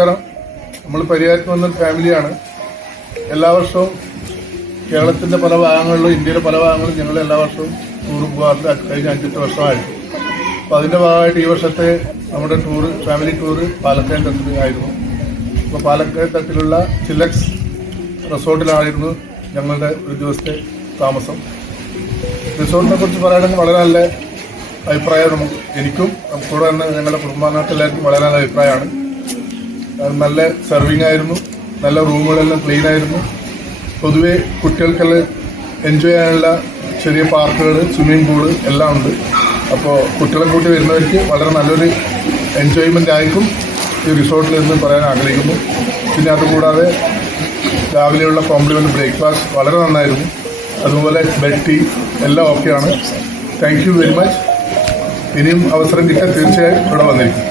നമസ്കാരം. നമ്മൾ പരിഹാരത്ത് വന്നൊരു ഫാമിലിയാണ്. എല്ലാ വർഷവും കേരളത്തിൻ്റെ പല ഭാഗങ്ങളിലും ഇന്ത്യയുടെ പല ഭാഗങ്ങളിലും ഞങ്ങൾ എല്ലാ വർഷവും ടൂർ പോകാറുണ്ട്. കഴിഞ്ഞ 5-8 വർഷമായിരുന്നു. അപ്പോൾ അതിൻ്റെ ഭാഗമായിട്ട് ഈ വർഷത്തെ നമ്മുടെ ഫാമിലി ടൂറ് പാലക്കയം തട്ടിലായിരുന്നു. അപ്പോൾ പാലക്കയം തട്ടിലുള്ള ചില്ലക്സ് റിസോർട്ടിലായിരുന്നു ഞങ്ങളുടെ ഒരു ദിവസത്തെ താമസം. റിസോർട്ടിനെ കുറിച്ച് പറയുകയാണെങ്കിൽ വളരെ നല്ല അഭിപ്രായം എനിക്കും കൂടെ തന്നെ ഞങ്ങളുടെ കുടുംബാംഗങ്ങൾക്കെല്ലാവർക്കും വളരെ നല്ല അഭിപ്രായമാണ്. നല്ല സെർവിങ് ആയിരുന്നു, നല്ല റൂമുകളെല്ലാം ക്ലീൻ ആയിരുന്നു. പൊതുവെ കുട്ടികൾക്കെല്ലാം എൻജോയ് ചെയ്യാനുള്ള ചെറിയ പാർക്കുകൾ, സ്വിമ്മിംഗ് പൂള് എല്ലാം ഉണ്ട്. അപ്പോൾ കുട്ടികളെ കൂട്ടി വരുന്നവർക്ക് വളരെ നല്ലൊരു എൻജോയ്മെൻ്റ് ആയിരിക്കും ഈ റിസോർട്ടിൽ നിന്ന് പറയാൻ ആഗ്രഹിക്കുന്നു. പിന്നെ അതുകൂടാതെ രാവിലെയുള്ള കോംപ്ലിമെൻ്റ് ബ്രേക്ക്ഫാസ്റ്റ് വളരെ നന്നായിരുന്നു. അതുപോലെ ബെഡ് ടീ എല്ലാം ഓക്കെയാണ്. Thank you very much. ഇനിയും അവസരം കിട്ടാൻ തീർച്ചയായും ഇവിടെ വന്നിരിക്കും.